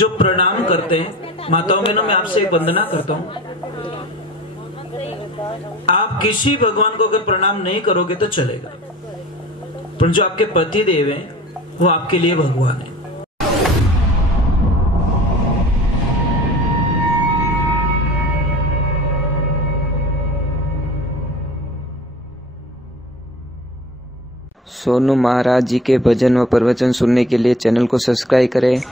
जो प्रणाम करते हैं, माताओं बहनों मैं आपसे एक वंदना करता हूं। आप किसी भगवान को अगर प्रणाम नहीं करोगे तो चलेगा, पर जो आपके पति देव हैं वो आपके लिए भगवान है। सोनू महाराज जी के भजन व प्रवचन सुनने के लिए चैनल को सब्सक्राइब करें,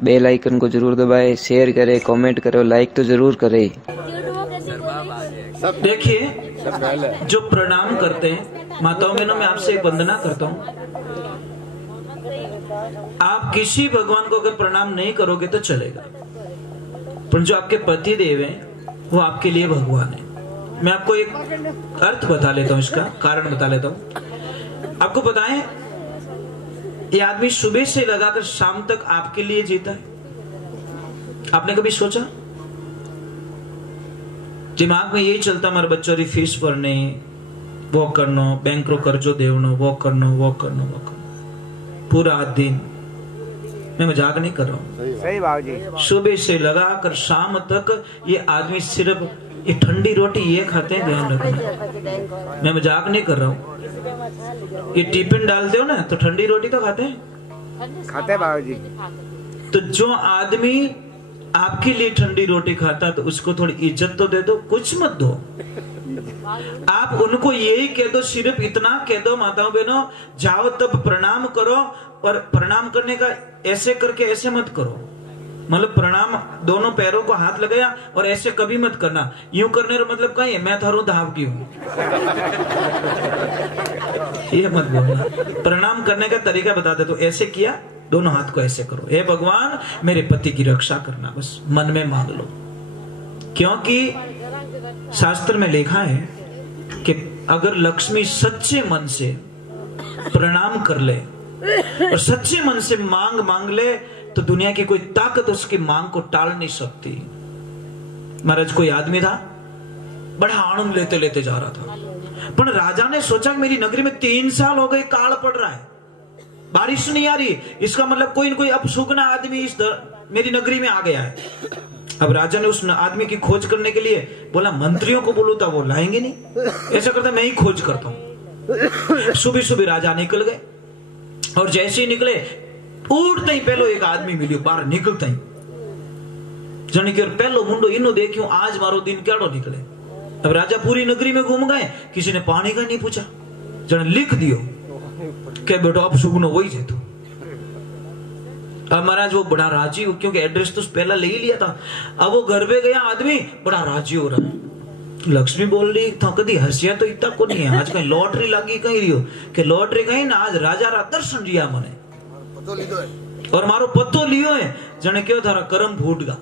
बेल आइकन को जरूर दबाएं, शेयर करें, कमेंट करें, लाइक तो जरूर करें। देखिए, जो प्रणाम करते हैं, माताओं बहनों मैं आपसे एक वंदना करता हूं। आप किसी भगवान को अगर प्रणाम नहीं करोगे तो चलेगा, पर जो आपके पति देव हैं वो आपके लिए भगवान है। मैं आपको एक अर्थ बता लेता हूं, इसका कारण बता लेता हूं। आपको पता है, ये आदमी सुबह से लगाकर शाम तक आपके लिए जीता है। आपने कभी सोचा? दिमाग में यही चलता, हमारे बच्चों की फीस भरने, वो करना, बैंक रो कर्जो देवनो, वो करना, वो करना, वो करना, पूरा दिन। मैं मजाक नहीं कर रहा हूं, सही बात जी। सुबह से लगाकर शाम तक ये आदमी सिर्फ ये ठंडी रोटी ये खाते हैं, ध्यान रखना। मैं मजाक नहीं कर रहा हूं। ये टिफिन डालते हो ना तो ठंडी रोटी तो खाते हैं बाबू जी। तो जो आदमी आपके लिए ठंडी रोटी खाता तो उसको थोड़ी इज्जत तो दे दो, कुछ मत दो। आप उनको यही कह दो, सिर्फ इतना कह दो, माताओं बहनों जाओ तब प्रणाम करो, और प्रणाम करने का ऐसे करके ऐसे मत करो। मतलब प्रणाम दोनों पैरों को हाथ लगाया और ऐसे कभी मत करना। यूं करने का मतलब कहीं है मैं थारू धाव की हूं, ये मत बोलना। प्रणाम करने का तरीका बता दे, तो ऐसे किया, दोनों हाथ को ऐसे करो, हे भगवान मेरे पति की रक्षा करना, बस मन में मांग लो। क्योंकि शास्त्र में लिखा है कि अगर लक्ष्मी सच्चे मन से प्रणाम कर ले और सच्चे मन से मांग ले तो दुनिया की कोई ताकत उसकी मांग को टाल नहीं सकती। महाराज कोई आदमी था, बड़ा आनंद लेते लेते जा रहा था, पर राजा ने सोचा कि मेरी नगरी में 3 साल हो गए, काल पड़ रहा है, बारिश नहीं आ रही, इसका मतलब कोई न कोई अपशुगना आदमी मेरी नगरी में आ गया है। अब राजा ने उस आदमी की खोज करने के लिए बोला, मंत्रियों को बोलूं तो वो लाएंगे नहीं, ऐसा करता मैं ही खोज करता हूं। सुबह सुबह राजा निकल गए, और जैसे ही निकले उड़ते ही पहलो एक आदमी मिलियो, बाहर निकलता ही जाने कि पहलो मुंडो इनो देखियो, आज मारो दिन केड़ो निकले। अब राजा पूरी नगरी में घूम गए, किसी ने पानी का नहीं पूछा, जने लिख दियो के बेटो अब सुगनो वही जे। अब महाराज वो बड़ा राजी हो, क्योंकि एड्रेस तो पहला ले ही लिया था। अब वो घर पे गया, आदमी बड़ा राजी हो रहा है। लक्ष्मी बोल रही था, कदी हंसिया तो इतना को नहीं है, आज कहीं लॉटरी लगी कहीं रियो कि लॉटरी कहीं ना, आज राजा रा दर्शन दिया मने और मारो पत्तो लियो है, जने क्यों थारा कर्म फूट गा।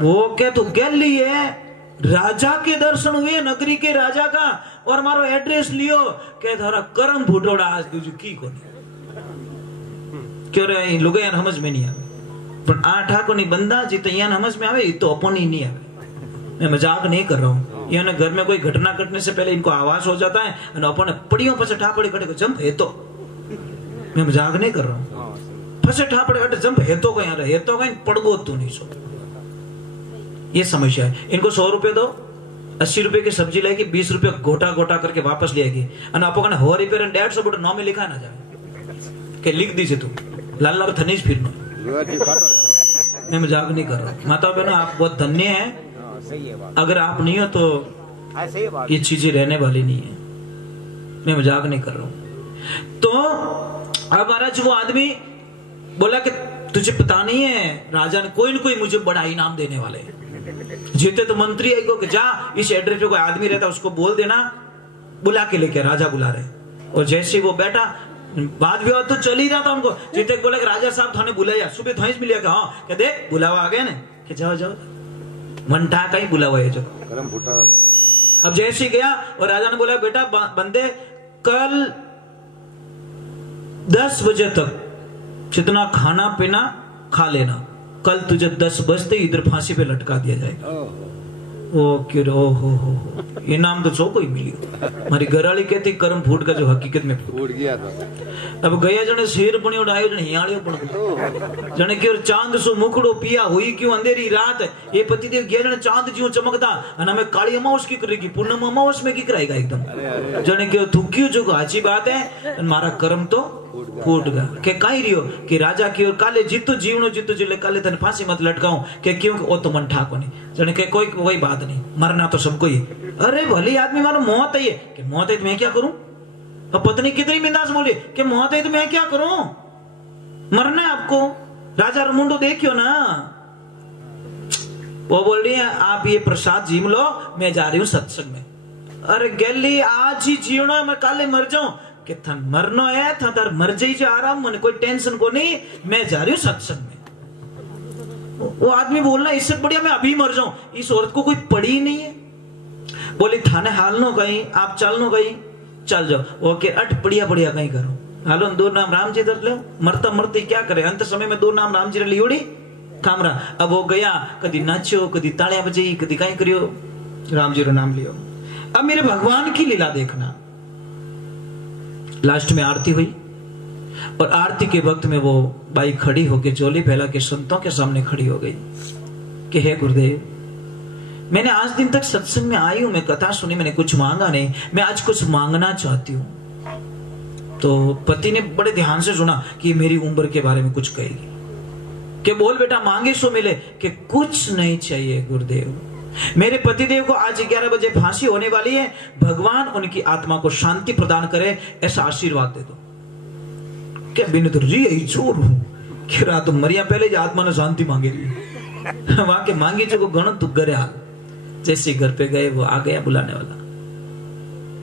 वो क्या तो गल ली है, राजा के दर्शन हुए नगरी के राजा का, और मारो एड्रेस लियो के थारा कर्म फूटोड़ा आज तुझे की को नहीं। क्यों रे लोग यार समझ में नहीं आवे, पर आठा को नहीं बंदा जी तैयार समझ में आवे, तो अपन ही नहीं आवे। मैं मजाक नहीं कर रहा हूँ। ये घर में कोई घटना घटने से पहले इनको आवाज हो जाता है, अपन पड़ियों पर ठापड़े खड़े जंप है, तो मैं मजाक नहीं कर रहा हूँ। फसे ठापड़े खड़े जंप है तो कहीं पड़गो तो नहीं सो। ये समस्या है। इनको 100 रुपए दो, 80 रुपए की सब्जी लेगी, 20 रुपए गोटा गोटा करके वापस ले आएगी, और आपको कहना हो रिपेयर 150 बट 9 में लिखा ना जाए के लिख दीजिए तुम लाल लाल थनीज फिर। मैं मजाक नहीं कर रहा। माता बहनों आप बहुत धन्य हैं, अगर आप नहीं हो तो ये चीजें रहने वाली नहीं है। मैं मजाक नहीं कर रहा हूं। तो अब महाराज वो आदमी बोला कि तुझे पता नहीं है, राजा ने कोई न कोई मुझे बड़ा इनाम देने वाले हैं। जीते तो मंत्री आई को कि जा इस एड्रेस पे कोई आदमी रहता उसको बोल देना, बुला के लेके, राजा बुला रहे। और जैसे वो बैठा, बात विवाद तो चल ही रहा था उनको। जीते बोला कि राजा साहब थाने बुलाया, सुबह थाइस मिलिया कि हाँ क्या देख बुलावा आ गया ना, कि जाओ जाओ मन ठा का ही बुलावा है जो। अब जैसे गया और राजा ने बोला बेटा बंदे कल 10 बजे तक जितना खाना पीना खा लेना, कल तुझे 10 बजते इधर फांसी पे लटका दिया जाएगा। ओके हो इनाम तो चो कोई मिलियो। मारी घरवाली कहती कर्म फूट का जो हकीकत में फूट गया था। अब गया जने शेर बनी उड़ायो जने हियालियो पण जने के चांद सो मुखड़ो पिया हुई क्यों अंधेरी रात ये पतिदेव गया जने चांद जियो चमकता अना में काली अमावस की करेगी पूर्णिमा अमावस में की कराएगा एकदम जने के थुक्कियो जो अच्छी बात है मारा कर्म तो फूट गया के काई रियो कि राजा की ओर काले जीतो जीवनो जीतो जिले काले तने फांसी मत लटकाऊं के क्यों ओ तो मन ठाको नहीं जने के कोई बात नहीं मरना तो सबको ही। अरे भली आदमी मानो मौत है कि मौत है तो मैं क्या करूं। अब पत्नी कितनी बिंदास बोली कि मौत है तो मैं क्या करूं मरना है आपको। राजा रमुंडो देखियो ना वो बोल रही है आप ये प्रसाद जीम लो मैं जा रही हूं सत्संग में। अरे गैली आज ही जीवना मैं काले मर जाऊं कि थन मरनो है था तार मर जाई जा रहा मन कोई टेंशन को नहीं मैं जा रही हूं सत्संग में। वो आदमी बोलना इससे बढ़िया मैं अभी मर जाऊं इस औरत को कोई पड़ी नहीं है। बोली थाने हाल नो कहीं आप चल नो कहीं चल जाओ ओके अट बढ़िया बढ़िया कहीं करो हालो दो नाम राम जी धर लो मरता मरते क्या करे अंत समय में दो नाम राम जी ने लियोड़ी कामरा। अब वो गया कदी नाचो कदी तालियां बजाई कदी कहीं करियो राम जी रो नाम लियो। अब मेरे भगवान की लीला देखना लास्ट में आरती हुई और आरती के वक्त में वो बाई खड़ी होके चोली फैला के संतों के सामने खड़ी हो गई कि हे गुरुदेव मैंने आज दिन तक सत्संग में आई हूं मैं कथा सुनी मैंने कुछ मांगा नहीं मैं आज कुछ मांगना चाहती हूं। तो पति ने बड़े ध्यान से सुना कि मेरी उम्र के बारे में कुछ कहेगी कि बोल बेटा मांगे सो मिले कि कुछ नहीं चाहिए गुरुदेव मेरे पतिदेव को आज 11 बजे फांसी होने वाली है भगवान उनकी आत्मा को शांति प्रदान करे ऐसा आशीर्वाद दे दो। क्या बिन तो री चोर हूं कि रात मरिया पहले ही आत्मा ने शांति मांगे वहां के मांगी जो गण तू गरे हाल जैसे घर पे गए वो आ गया बुलाने वाला।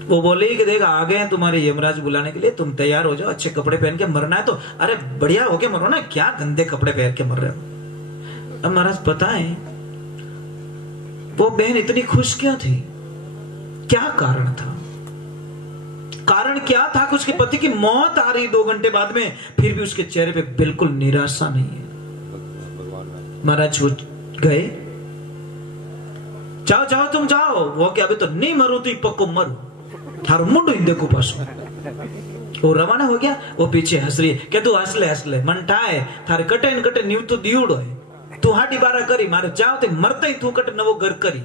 वो बोले कि देखा आ गए तुम्हारे यमराज बुलाने के लिए तुम तैयार हो जाओ अच्छे कपड़े पहन के मरना है तो अरे बढ़िया होके मरो ना क्या गंदे कपड़े पहन के मर रहे हो। अब महाराज पता है वो बहन इतनी खुश क्यों थी क्या कारण था कारण क्या था कि उसके पति की मौत आ रही 2 घंटे बाद में फिर भी उसके चेहरे पे बिल्कुल निराशा नहीं है। महाराज गए जाओ जाओ तुम जाओ वो क्या अभी तो नहीं मरो तो पक्को मरो थारो मुंडो इन देखो पास वो रवाना हो गया। वो पीछे हंस रही है क्या तू हंस ले मन ठाए थारे कटे न कटे न्यू तो दियोड़ो है तू हाडी बारा करी मारे जाओ ते मरते ही तू कट नवो घर करी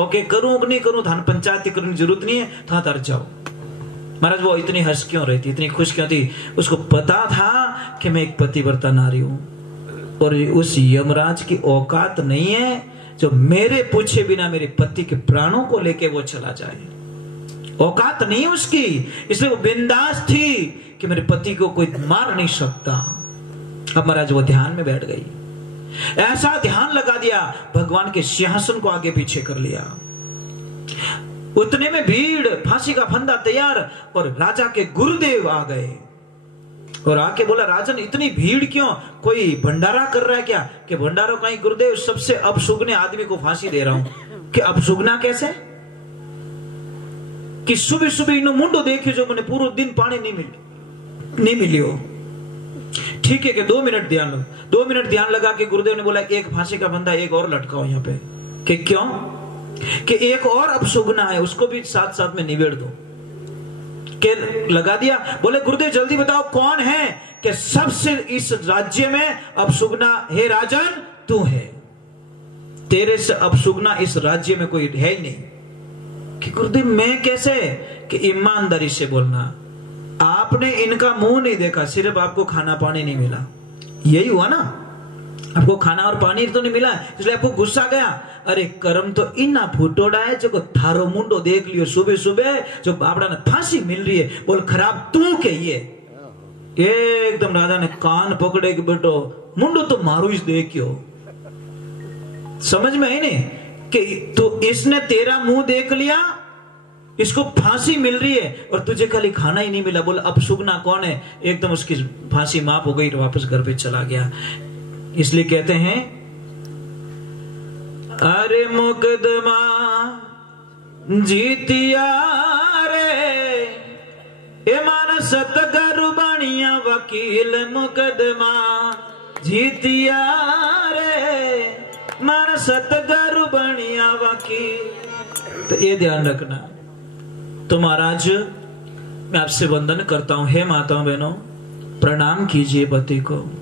ओके करूं कि नहीं करूं थान पंचायती करने की जरूरत नहीं है था तार जाओ। महाराज वो इतनी हंस क्यों रही थी इतनी खुश क्यों थी उसको पता था कि मैं एक पतिव्रता नारी हूं और उस यमराज की औकात नहीं है जो मेरे पूछे बिना मेरे पति के प्राणों को लेके वो चला जाए औकात नहीं है उसकी इसलिए वो बिंदास थी कि मेरे पति को कोई मार नहीं सकता। अब महाराज वो ध्यान में बैठ गई ऐसा ध्यान लगा दिया भगवान के सिंहासन को आगे पीछे कर लिया। उतने में भीड़ फांसी का फंदा तैयार और राजा के गुरुदेव आ गए और आके बोला राजन इतनी भीड़ क्यों कोई भंडारा कर रहा है क्या कि भंडारा कहीं गुरुदेव सबसे अपशुगने आदमी को फांसी दे रहा हूं कि अपशुगना कैसे कि सुबह सुबह इनो मुंडो देखियो जो मैंने पूरा दिन पानी नहीं मिलियो। ठीक है कि 2 मिनट ध्यान लो 2 मिनट ध्यान लगा के गुरुदेव ने बोला एक फांसी का फंदा एक और लटकाओ यहाँ पे कि क्यों कि एक और अपशुगना है उसको भी साथ साथ में निबेड़ दो के लगा दिया। बोले गुरुदेव जल्दी बताओ कौन है कि सबसे इस राज्य में अपशुगना हे राजन तू है तेरे से अपशुगना इस राज्य में कोई है ही नहीं। कि गुरुदेव मैं कैसे कि ईमानदारी से बोलना आपने इनका मुंह नहीं देखा सिर्फ आपको खाना पानी नहीं मिला यही हुआ ना आपको खाना और पानी तो नहीं मिला इसलिए आपको गुस्सा गया। अरे कर्म तो इन्ना फूटोड़ा है जो थारो मुंडो देख लियो सुबह सुबह जो बापड़ा ने फांसी मिल रही है बोल खराब तू के ये एकदम राजा ने कान पकड़े कि बेटो मुंडो तो मारू इस देखियो समझ में आई नहीं कि तो इसने तेरा मुंह देख लिया इसको फांसी मिल रही है और तुझे खाली खाना ही नहीं मिला। बोल अपशुगना कौन है एकदम उसकी फांसी माफ हो गई और वापस घर पे चला गया। इसलिए कहते हैं अरे मुकदमा जीतिया रे ए मान सतगरु बनिया वकील मुकदमा जीतिया रे मान सतगरु बनिया वकील तो ये ध्यान रखना। तो महाराज मैं आपसे वंदन करता हूं। हे माताओं बहनों, प्रणाम कीजिए पति को।